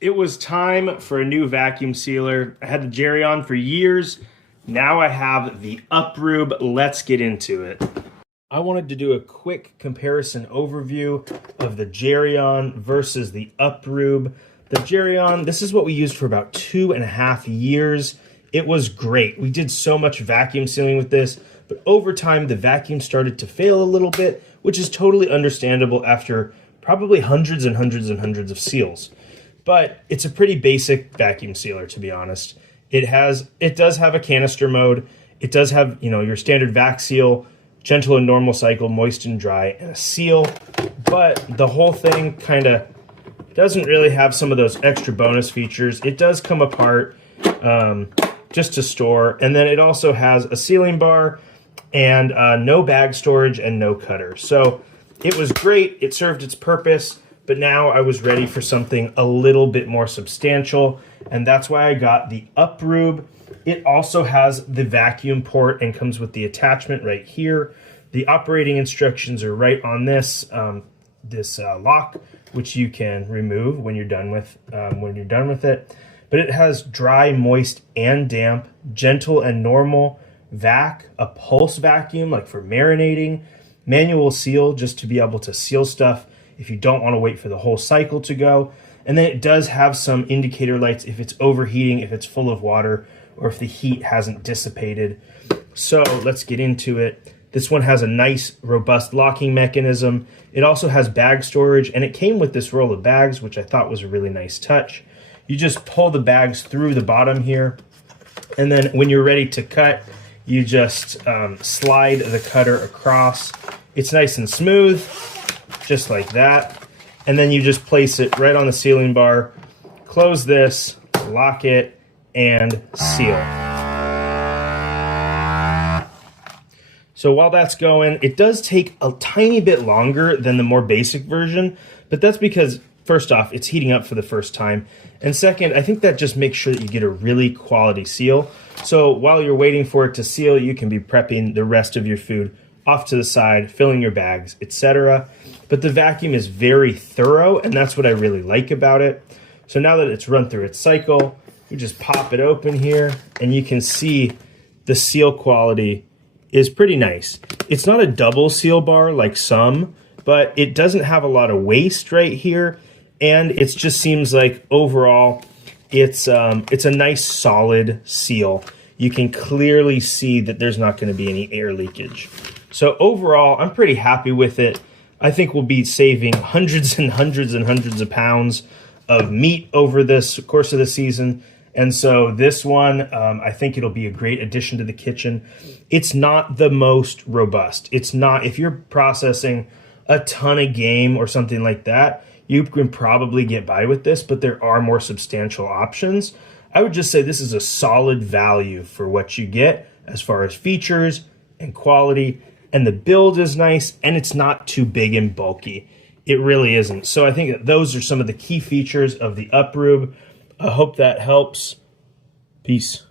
It was time for a new vacuum sealer. I had the GERYON for years. Now I have the UPRUBE. Let's get into it. I wanted to do a quick comparison overview of the GERYON versus the UPRUBE. The GERYON, this is what we used for about 2.5 years. It was great. We did so much vacuum sealing with this, but over time the vacuum started to fail a little bit, which is totally understandable after probably hundreds and hundreds and hundreds of seals. But it's a pretty basic vacuum sealer, to be honest. It does have a canister mode. It does have, your standard vac seal, gentle and normal cycle, moist and dry, and a seal. But the whole thing kind of doesn't really have some of those extra bonus features. It does come apart just to store. And then it also has a sealing bar and no bag storage and no cutter. So it was great. It served its purpose. But now I was ready for something a little bit more substantial, and that's why I got the UPRUBE. It also has the vacuum port and comes with the attachment right here. The operating instructions are right on this lock, which you can remove when you're done with it. But it has dry, moist, and damp, gentle and normal vac, a pulse vacuum like for marinating, manual seal just to be able to seal stuff if you don't want to wait for the whole cycle to go. And then it does have some indicator lights if it's overheating, if it's full of water, or if the heat hasn't dissipated. So let's get into it. This one has a nice, robust locking mechanism. It also has bag storage, and it came with this roll of bags, which I thought was a really nice touch. You just pull the bags through the bottom here, and then when you're ready to cut, you just slide the cutter across. It's nice and smooth, just like that. And then you just place it right on the sealing bar, close this, lock it, and seal. So while that's going, it does take a tiny bit longer than the more basic version, but that's because, first off, it's heating up for the first time. And second, I think that just makes sure that you get a really quality seal. So while you're waiting for it to seal, you can be prepping the rest of your food off to the side, filling your bags, etc. But the vacuum is very thorough, and that's what I really like about it. So now that it's run through its cycle, you just pop it open here, and you can see the seal quality is pretty nice. It's not a double seal bar like some, but it doesn't have a lot of waste right here, and it just seems like overall it's a nice solid seal. You can clearly see that there's not going to be any air leakage. So overall, I'm pretty happy with it. I think we'll be saving hundreds and hundreds and hundreds of pounds of meat over this course of the season. And so this one, I think it'll be a great addition to the kitchen. It's not the most robust. It's not, if you're processing a ton of game or something like that, you can probably get by with this, but there are more substantial options. I would just say this is a solid value for what you get as far as features and quality. And the build is nice, and it's not too big and bulky. It really isn't. So I think that those are some of the key features of the UPRUBE. I hope that helps. Peace.